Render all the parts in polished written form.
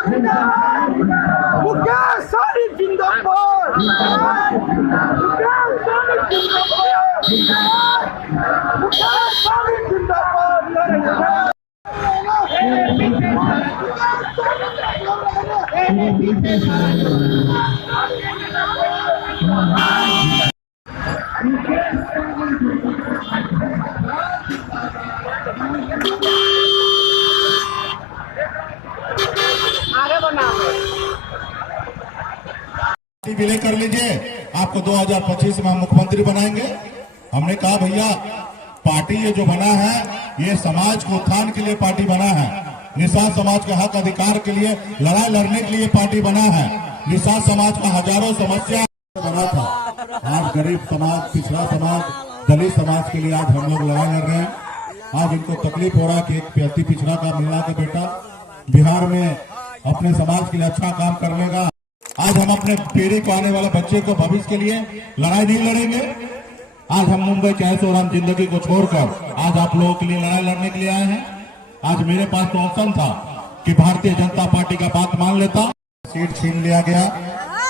मुकेश सहनी जिंदाबाद, मुकेश सहनी जिंदाबाद, मुकेश सहनी जिंदाबाद। विलय कर लीजिए, आपको 2025 में हम मुख्यमंत्री बनाएंगे। हमने कहा भैया पार्टी ये जो बना है ये समाज को उत्थान के लिए पार्टी बना है, निषाद समाज के हक अधिकार के लिए लड़ाई लड़ने के लिए पार्टी बना है। निषाद समाज का हजारों समस्या बना था, आज गरीब समाज, पिछड़ा समाज, दलित समाज के लिए आज हम लोग लड़ाई लड़ रहे हैं। आज इनको तकलीफ हो रहा है कि एक अति पिछड़ा का मिला का बेटा बिहार में अपने समाज के लिए अच्छा काम कर लेगा। आज हम अपने पीढ़ी को, आने वाले बच्चे को, भविष्य के लिए लड़ाई नहीं लड़ेंगे। आज हम मुंबई चाहे तो हम जिंदगी को छोड़कर आज आप लोगों के लिए लड़ाई लड़ने के लिए आए हैं। आज मेरे पास तो ऑप्शन था कि भारतीय जनता पार्टी का बात मान लेता, सीट छीन लिया गया,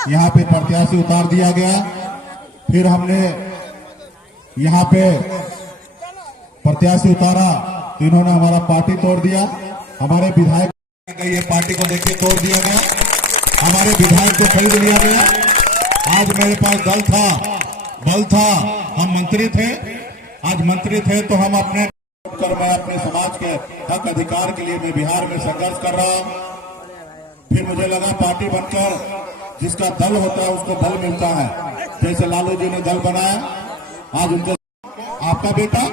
यहाँ पे प्रत्याशी उतार दिया गया, फिर हमने यहाँ पे प्रत्याशी उतारा तो इन्होंने हमारा पार्टी तोड़ दिया। हमारे विधायक ये पार्टी को देखिए तोड़ दिया गया, हमारे विधायक को खरीद लिया गया। आज मेरे पास दल था, बल था, हम मंत्री थे। आज मंत्री थे तो हम अपने मैं अपने समाज के हक अधिकार के लिए मैं बिहार में संघर्ष कर रहा हूं। फिर मुझे लगा पार्टी बनकर जिसका दल होता है उसको बल मिलता है, जैसे लालू जी ने दल बनाया। आज उनको आपका बेटा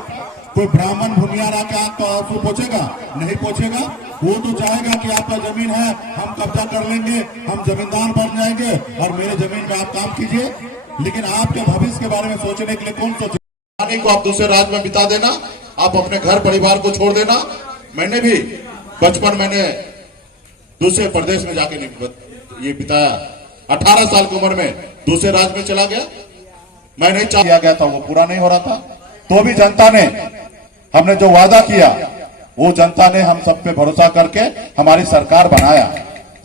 कोई ब्राह्मण भूमियार आके आपका आंसू पोछेगा? नहीं पोछेगा। वो तो चाहेगा कि आपका जमीन है हम कब्जा कर लेंगे, हम जमींदार बन जाएंगे और मेरे जमीन में आप काम कीजिए। लेकिन आपके भविष्य के बारे में सोचने के लिए कौन सोचे? को आप दूसरे राज्य में बिता देना, आप अपने घर परिवार को छोड़ देना। मैंने भी बचपन मैंने दूसरे प्रदेश में जाके ये बिताया, 18 साल की उम्र में दूसरे राज्य में चला गया। मैं नहीं चाह गया था, वो पूरा नहीं हो रहा था, तो भी जनता ने, हमने जो वादा किया वो जनता ने हम सब पे भरोसा करके हमारी सरकार बनाया।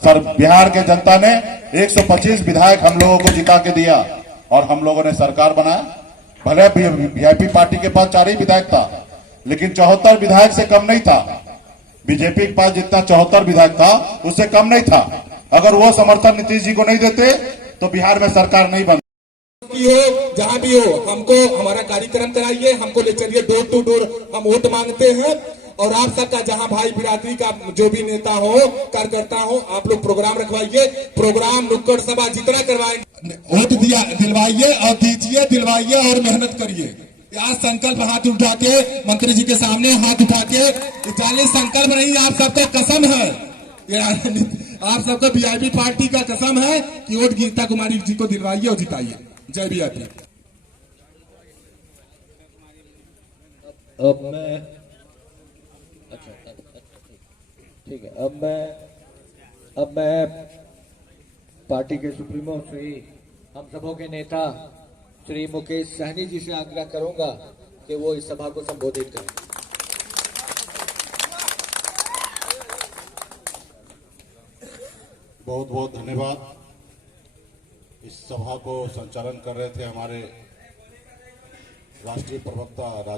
सर बिहार के जनता ने 125 विधायक हम लोगों को जिता के दिया और हम लोगों ने सरकार बनाया। भले वीआईपी पार्टी के पास 4 ही विधायक था, लेकिन 74 विधायक से कम नहीं था। बीजेपी के पास जितना 74 विधायक था उससे कम नहीं था। अगर वो समर्थन नीतीश जी को नहीं देते तो बिहार में सरकार नहीं बनती। हो जहां भी हो, हमको हमारा कार्यक्रम कराइए, हमको ले चलिए, डोर टू डोर हम वोट मांगते हैं। और आप सबका जहां भाई बिरादरी का जो भी नेता हो, कार्यकर्ता हो, आप लोग प्रोग्राम रखवाइए, प्रोग्राम नुक्कड़ सभा जितना करवाएंगे वोट दिलवाइए और दीजिए, दिलवाइए और मेहनत करिए। आज संकल्प हाथ उठा के मंत्री जी के सामने हाथ उठा के, खाली संकल्प नहीं, आप सबका कसम है, आप सबका वीआईपी पार्टी का कसम है कि वोट गीता कुमारी जी को दिलवाइए और जिताइए। जय वीआईपी। अब मैं ठीक है, अब मैं पार्टी के सुप्रीमो श्री हम सबों के नेता श्री मुकेश सहनी जी से आग्रह करूंगा कि वो इस सभा को संबोधित करें। बहुत बहुत धन्यवाद। इस सभा को संचालन कर रहे थे हमारे राष्ट्रीय प्रवक्ता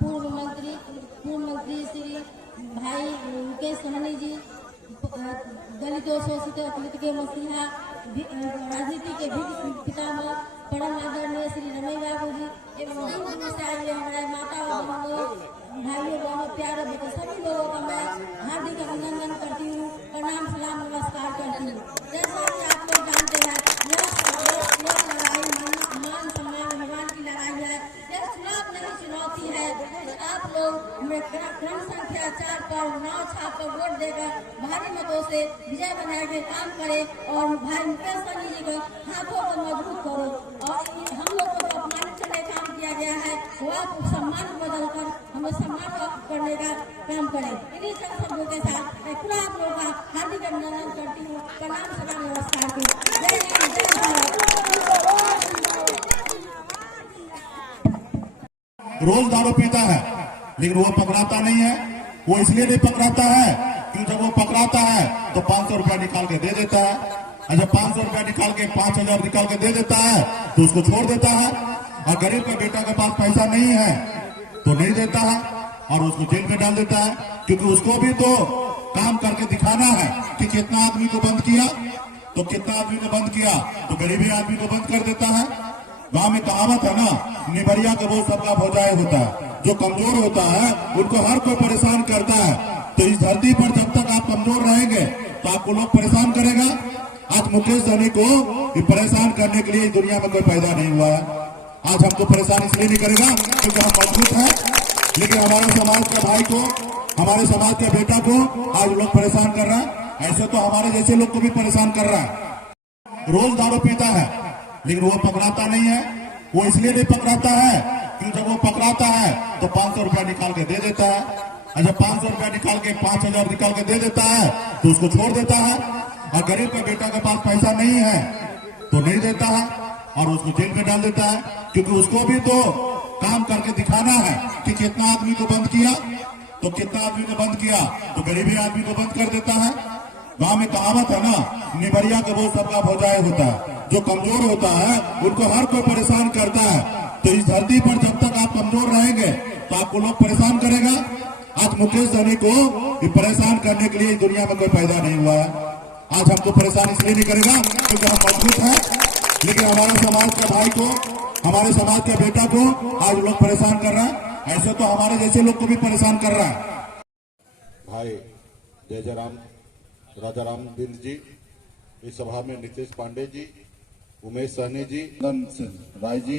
पूर्व मंत्री श्री भाई मुकेश सहनी जी, दलितों शोषित दलित के मसीहा, राजनीति के भी पितामह परम आदरणीय श्री रमई बाबू जी एवं हमारे माता और भाइयों बहनों प्यारे बेटे सभी लोगों का मैं हार्दिक अभिनंदन करती हूँ, प्रणाम सलाम नमस्कार करती हूँ। जैसा कि आप लोग जानते हैं यह लड़ाई मान सम्मान भगवान की लड़ाई है, यह चुनाव नहीं चुनौती है। आप लोग क्रम संख्या 4 पर नाव छाप पर वोट देकर भारी मतों से विजय बनाने के काम करें और भाई मुकेश सहनी जी को हाथों को मजबूत करो और हम लोग को जो अपमानित करने का काम किया गया है वो आप सम्मान बदल कर हमें सम्मान करने का काम करें। इन्हीं सब शब्दों के साथ मैं पूरा आप लोगों का हार्दिक अभिनंदन करती हूँ, प्रणाम सलाम नमस्कार की। जय हिंद, जय भारत। रोज दारू पीता है लेकिन वो पकड़ाता नहीं है, वो इसलिए नहीं पकड़ाता है कि जब वो पकड़ाता है तो 500 रुपया निकाल के दे देता है, और जब 500 रुपया निकाल के 5000 निकाल के दे देता है तो उसको छोड़ देता है। और गरीब का बेटा के पास पैसा नहीं है तो नहीं देता है और उसको जेल में डाल देता है, क्योंकि उसको भी तो काम करके दिखाना है कि कितना आदमी को बंद किया, तो कितना आदमी को बंद किया तो गरीबी आदमी को बंद कर देता है। गांव में कहावत है ना, निबरिया के वो सबका भौजाई होता है। जो कमजोर होता है उनको हर कोई परेशान करता है। तो इस धरती पर जब तक आप कमजोर रहेंगे तो आपको लोग परेशान करेगा। आज मुकेश सहनी को परेशान करने के लिए इस दुनिया में कोई पैदा नहीं हुआ है। आज हमको परेशान इसलिए नहीं करेगा क्योंकि हम मजबूत हैं, लेकिन हमारे समाज के भाई को, हमारे समाज के बेटा को आज लोग परेशान कर रहा है। ऐसे तो हमारे जैसे लोग को भी परेशान कर रहा है। रोज दारू पीता है लेकिन वो पकड़ाता नहीं है। वो इसलिए नहीं पकड़ाता है कि जब वो पकड़ाता है तो 500 रुपया निकाल के दे देता है, और जब 500 रुपया निकाल के 5000 निकाल के दे देता है तो उसको छोड़ देता है। और गरीब का बेटा के पास पैसा नहीं है तो नहीं देता है और उसको जेल में डाल देता है, क्योंकि उसको भी तो काम करके दिखाना है कि कितना आदमी को बंद किया, तो कितना आदमी को बंद किया तो गरीबी आदमी को बंद कर देता है। गांव में कहावत है ना, निबरिया के वो सबका भौजाई होता है। जो कमजोर होता है उनको हर कोई परेशान करता है। तो इस धरती पर जब तक आप कमजोर रहेंगे तो आपको लोग परेशान करेगा। आज मुकेश सहनी को परेशान करने के लिए इस दुनिया में कोई पैदा नहीं हुआ है। आज हमको परेशान इसलिए नहीं करेगा क्योंकि हम मजबूत हैं, लेकिन हमारे समाज के भाई को, हमारे समाज के बेटा को आज लोग परेशान कर रहा है। ऐसे तो हमारे जैसे लोग को भी परेशान कर रहा है। भाई जय जयराम राजा राम बिंद जी, इस सभा में नीतीश पांडे जी, उमेश सहनी जी, नंदन राय जी,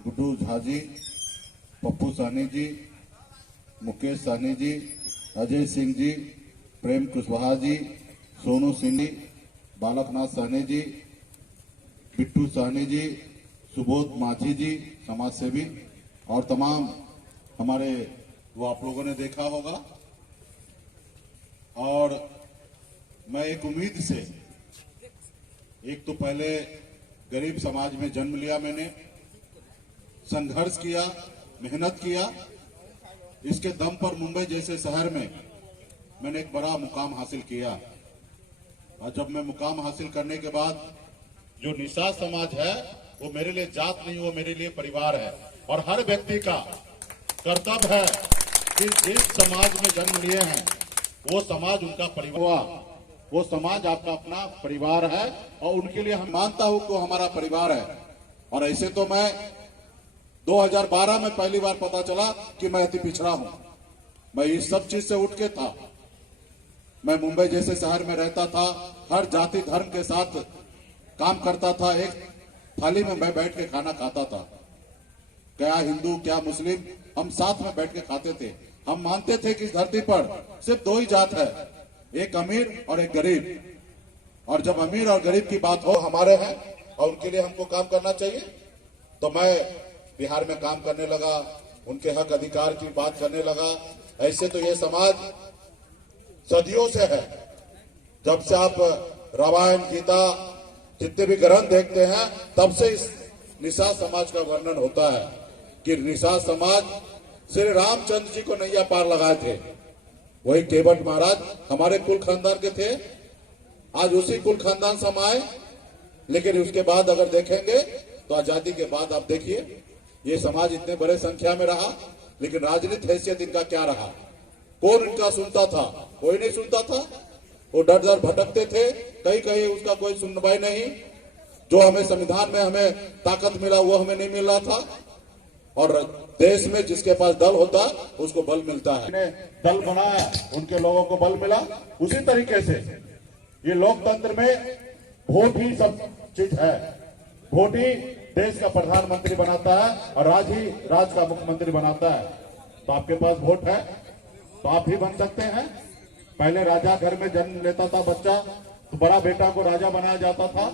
गुड्डू झा जी, पप्पू सहनी जी, मुकेश सहनी जी, अजय सिंह जी, प्रेम कुशवाहा जी, सोनू सिंह जी, बालकनाथ सहनी जी, बिट्टू सहनी जी, सुबोध माझी जी समाज सेवी, और तमाम हमारे, वो आप लोगों ने देखा होगा। और मैं एक उम्मीद से, एक तो पहले गरीब समाज में जन्म लिया, मैंने संघर्ष किया, मेहनत किया, इसके दम पर मुंबई जैसे शहर में मैंने एक बड़ा मुकाम हासिल किया। और जब मैं मुकाम हासिल करने के बाद, जो निषाद समाज है वो मेरे लिए जात नहीं, वो मेरे लिए परिवार है। और हर व्यक्ति का कर्तव्य है कि जिस समाज में जन्म लिए हैं वो समाज उनका परिवार हुआ, वो समाज आपका अपना परिवार है, और उनके लिए हम मानता हूं कि वो हमारा परिवार है। और ऐसे तो मैं 2012 में पहली बार पता चला कि मैं अति पिछड़ा हूं। मैं इस सब चीज से उठ के था। मैं मुंबई जैसे शहर में रहता था, हर जाति धर्म के साथ काम करता था, एक थाली में मैं बैठ के खाना खाता था। क्या हिंदू क्या मुस्लिम, हम साथ में बैठ के खाते थे। हम मानते थे कि इस धरती पर सिर्फ दो ही जात है, एक अमीर और एक गरीब। और जब अमीर और गरीब की बात हो, हमारे हैं और उनके लिए हमको काम करना चाहिए। तो मैं बिहार में काम करने लगा, उनके हक अधिकार की बात करने लगा। ऐसे तो ये समाज सदियों से है। जब से आप रामायण गीता जितने भी ग्रंथ देखते हैं, तब से इस निषाद समाज का वर्णन होता है कि निषाद समाज श्री रामचंद्र जी को नैया पार लगाए थे। वही केवट महाराज हमारे कुल खानदान के थे, आज उसी कुल खानदान से हम आए। लेकिन उसके बाद अगर देखेंगे तो आजादी के बाद आप देखिए, ये समाज इतने बड़े संख्या में रहा, लेकिन राजनीतिक हैसियत इनका क्या रहा? कौन इनका सुनता था? कोई नहीं सुनता था। वो डर डर भटकते थे, कहीं कहीं उसका कोई सुनवाई नहीं। जो हमें संविधान में हमें ताकत मिला वो हमें नहीं मिल रहा था। और देश में जिसके पास दल होता उसको बल मिलता है। दल बनाया, उनके लोगों को बल मिला। उसी तरीके से ये लोकतंत्र में वोट ही सब चीज है। वोट ही देश का प्रधानमंत्री बनाता है और राज ही राज का मुख्यमंत्री बनाता है। तो आपके पास वोट है तो आप भी बन सकते हैं। पहले राजा घर में जन्म लेता था बच्चा, तो बड़ा बेटा को राजा बनाया जाता था।